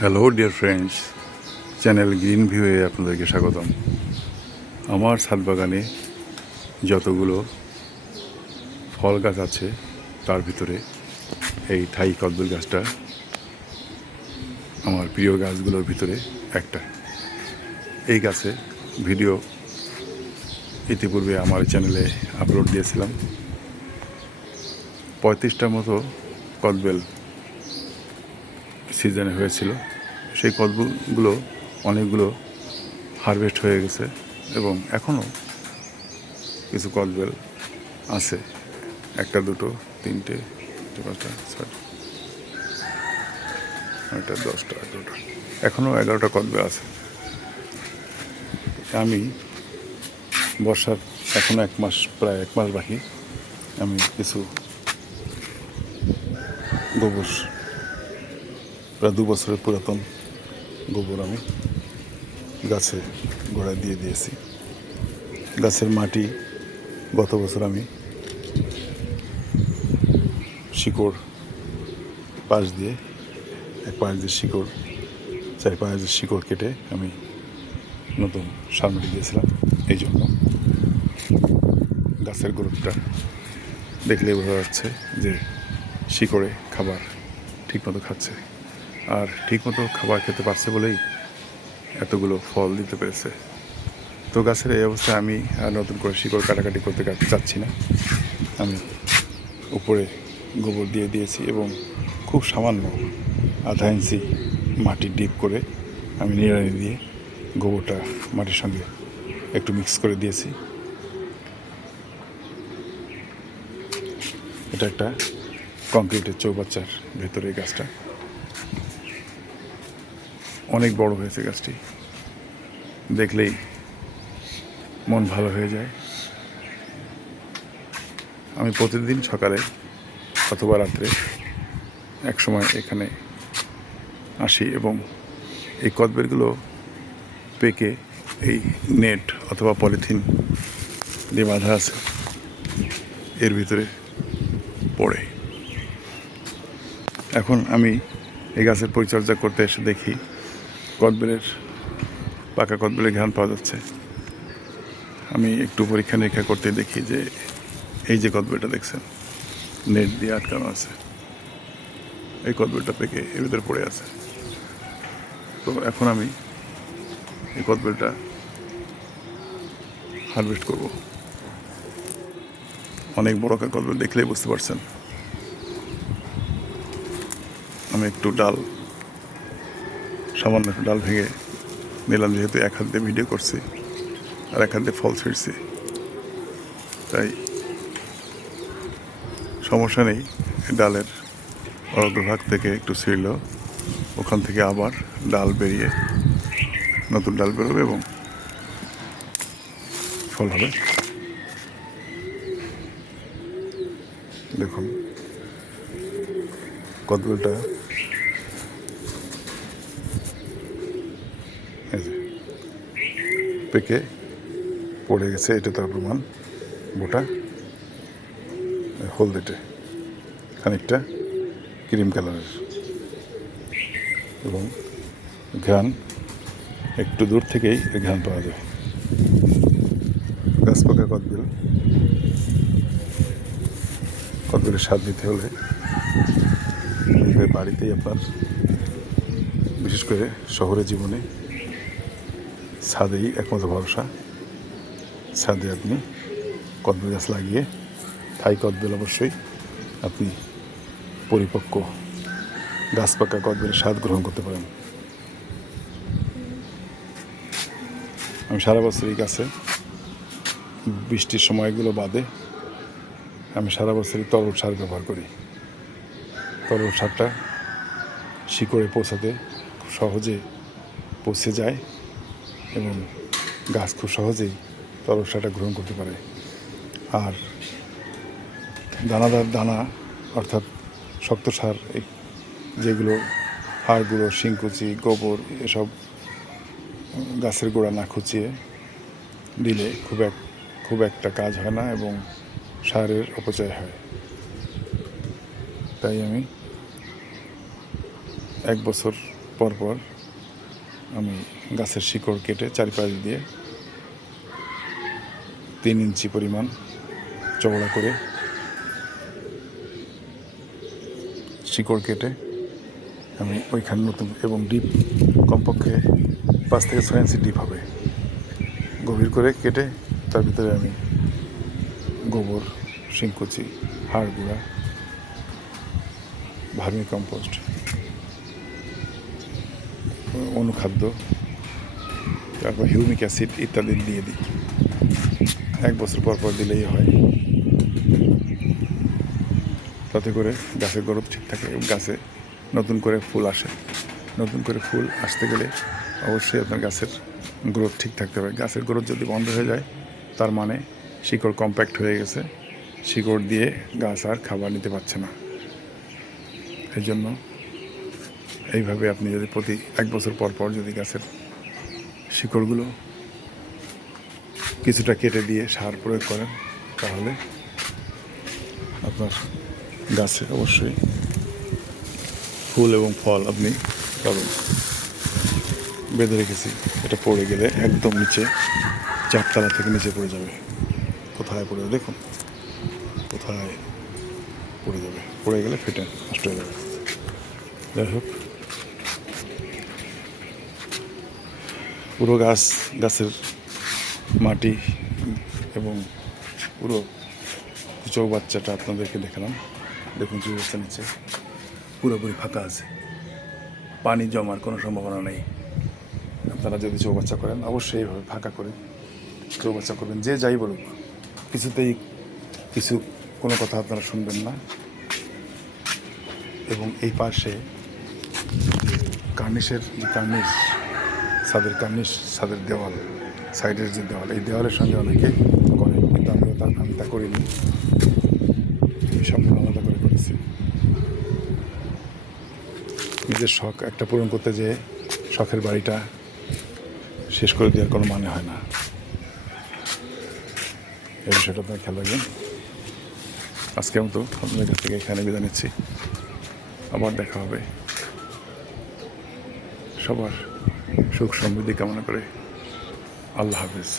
Hello dear friends, channel Green ভিউয়ে আপনাদেরকে স্বাগতম। আমার ছাদ বাগানে যতগুলো ফল গাছ আছে তার ভিতরে এই থাই কদবেল গাছটা আমার প্রিয় গাছগুলোর ভিতরে একটা। এই গাছে ভিডিও ইতিপূর্বে আমার চ্যানেলে আপলোড দিয়েছিলাম। 35টার মতো কদবেল সিজনে হয়েছিল। সেই কদবেলগুলো অনেকগুলো হারভেস্ট হয়ে গেছে এবং এখনও কিছু কদবেল আছে, একটা দুটো তিনটে পাঁচটা ছয়টা নয়টা 10টা 11টা, এখনও 11টা কদবেল আছে। আমি বর্ষার এখনও প্রায় এক মাস বাকি। আমি কিছু গোবর, প্রায় 2 বছরের পুরাতন গোবর আমি গাছে গোড়ায় দিয়ে দিয়েছি। গাছের মাটি গত বছর আমি শিকড় পাশ দিয়ে এক পাশ দিয়ে শিকড় 4-5 শিকড় কেটে আমি নতুন সার মাটি দিয়েছিলাম। এই জন্য গাছের গ্রোথটা দেখলে বোঝা যাচ্ছে যে শিকড়ে খাবার ঠিকমতো খাচ্ছে, আর ঠিকমতো খাবার খেতে পারছে বলেই এতগুলো ফল দিতে পেরেছে। তো গাছের এই অবস্থায় আমি আর নতুন করে শিকড় কাটাকাটি করতে চাচ্ছি না। আমি উপরে গোবর দিয়ে দিয়েছি এবং খুব সামান্য আধা ইঞ্চি মাটি ডিপ করে আমি নিড়ানি দিয়ে গোবরটা মাটির সঙ্গে একটু মিক্স করে দিয়েছি। এটা একটা কংক্রিটের চৌবাচ্চার ভেতরে গাছটা অনেক বড় হয়েছে। গাছটি দেখলেই মন ভালো হয়ে যায়। আমি প্রতিদিন সকালে অথবা রাত্রে এক সময় এখানে আসি এবং এই কদবেলগুলো পেকে এই নেট অথবা পলিথিন দিয়ে বাঁধা আছে এর ভিতরে পড়ে। এখন আমি এই গাছের পরিচর্যা করতে এসে দেখি পাকা কদবেলের ঘ্রাণ পাওয়া যাচ্ছে। আমি একটু পরীক্ষা নিরীক্ষা করতে দেখি যে এই যে কদবেলটা দেখছেন নেট দিয়ে আটকানো আছে, এই কদবেলটা পেকে এর ভিতরে পড়ে আছে। তো এখন আমি এই কদবেলটা হারভেস্ট করব। অনেক বড় কদবেল, দেখলেই বুঝতে পারছেন। আমি একটু সামান্য একটু ডাল ভেঙে নিলাম, যেহেতু এক হাত দিয়ে ভিডিও করছি আর এক হাত দিয়ে ফল ছিঁড়ছি, তাই সমস্যা নেই। ডালের অগ্রভাগ থেকে একটু ছিঁড়ল, ওখান থেকে আবার ডাল বেরিয়ে নতুন ডাল বেরোবে এবং ফল হবে। দেখুন কদবেলটা পেকে পড়ে গেছে, এটা তার প্রমাণ। বোটা হলদেটে, খানিকটা ক্রিম কালারের এবং ঘ্রাণ একটু দূর থেকেই ঘ্রাণ পাওয়া যায়। গাছ পাকা কদবেলের স্বাদ নিতে হলে বাড়িতেই আপনার, বিশেষ করে শহরের জীবনে ছাদেই একমাত্র ভরসা। ছাদে আপনি কদবেল গাছ লাগিয়ে থাই কদবেল অবশ্যই আপনি পরিপক্ক গাছ পাকা কদবেলের স্বাদ গ্রহণ করতে পারেন। আমি সারা বছর এই গাছে, বৃষ্টির সময়গুলো বাদে আমি সারা বছরই তরল সার ব্যবহার করি। তরল সারটা শিকড়ে পৌঁছাতে খুব সহজে পৌঁছে যায় এবং গাছ খুব সহজেই তরল সারটা গ্রহণ করতে পারে। আর দানাদার দানা অর্থাৎ শক্ত সার, যেগুলো হাড়গুঁড়ো, শিংকুচি, গোবর, এসব গাছের গোড়া না খুঁচিয়ে দিলে খুব একটা কাজ হয় না এবং সারের অপচয় হয়। তাই আমি 1 বছর পরপর আমি গাছের শিকড় কেটে চারিপাশ দিয়ে 3 ইঞ্চি পরিমাণ চওড়া করে শিকড় কেটে আমি ওইখানে নতুন এবং ডিপ কমপক্ষে 5 থেকে 6 ইঞ্চি ডিপ হবে গভীর করে কেটে তার ভিতরে আমি গোবর, শিংকুচি, হাড় গুঁড়া, ভার্মি কম্পোস্ট, অনুখাদ্য, তারপর হিউমিক অ্যাসিড ইত্যাদি দিয়ে দিই। 1 বছর পর পর দিলেই হয়। তাতে করে গাছের গ্রোথ ঠিক থাকে এবং গাছে নতুন করে ফুল আসে। নতুন করে ফুল আসতে গেলে অবশ্যই আপনার গাছের গ্রোথ ঠিক থাকতে হবে। গাছের গ্রোথ যদি বন্ধ হয়ে যায় তার মানে শিকড় কম্প্যাক্ট হয়ে গেছে, শিকড় দিয়ে গাছ আর খাবার নিতে পারছে না। এই জন্য এইভাবে আপনি যদি প্রতি 1 বছর পর পর যদি গাছের শিকড়গুলো কিছুটা কেটে দিয়ে সার প্রয়োগ করেন তাহলে আপনার গাছে অবশ্যই ফুল এবং ফল আপনি পাবেন। বেঁধে রেখেছি, এটা পড়ে গেলে একদম নিচে 4 তলা থেকে নিচে পড়ে যাবে। কোথায় পড়ে দেখুন, কোথায় পড়ে যাবে, পড়ে গেলে ফেটে নষ্ট হয়ে যাবে। যাই হোক, পুরো গাছের মাটি এবং পুরো চৌবাচ্চাটা আপনাদেরকে দেখালাম। দেখুন চৌবাচ্চা নিচে পুরোপুরি ফাঁকা আছে, পানি জমার কোনো সম্ভাবনা নেই। আপনারা যদি চৌবাচ্চা করেন অবশ্যই এইভাবে ফাঁকা করে চৌবাচ্চা করবেন। যে যাই বলুক কিছুতেই কোনো কথা আপনারা শুনবেন না। এবং এই পাশে কার্নিশের যে ছাদের দেওয়াল, সাইডের যে দেওয়াল, এই দেওয়ালের সঙ্গে অনেকে করে, কিন্তু আমি তা করিনি, সম্পূর্ণ আলাদা করে করেছি। নিজের শখ একটা পূরণ করতে যেয়ে শখের বাড়িটা শেষ করে দেওয়ার কোনো মানে হয় না। এই বিষয়টা আপনার খেয়াল রাখবেন। আজকের মতো আপনাদের কাছ থেকে এখানে বিদায় নিচ্ছি। আবার দেখা হবে। সবার সুখ সমৃদ্ধি কামনা করে আল্লাহ হাফেজ।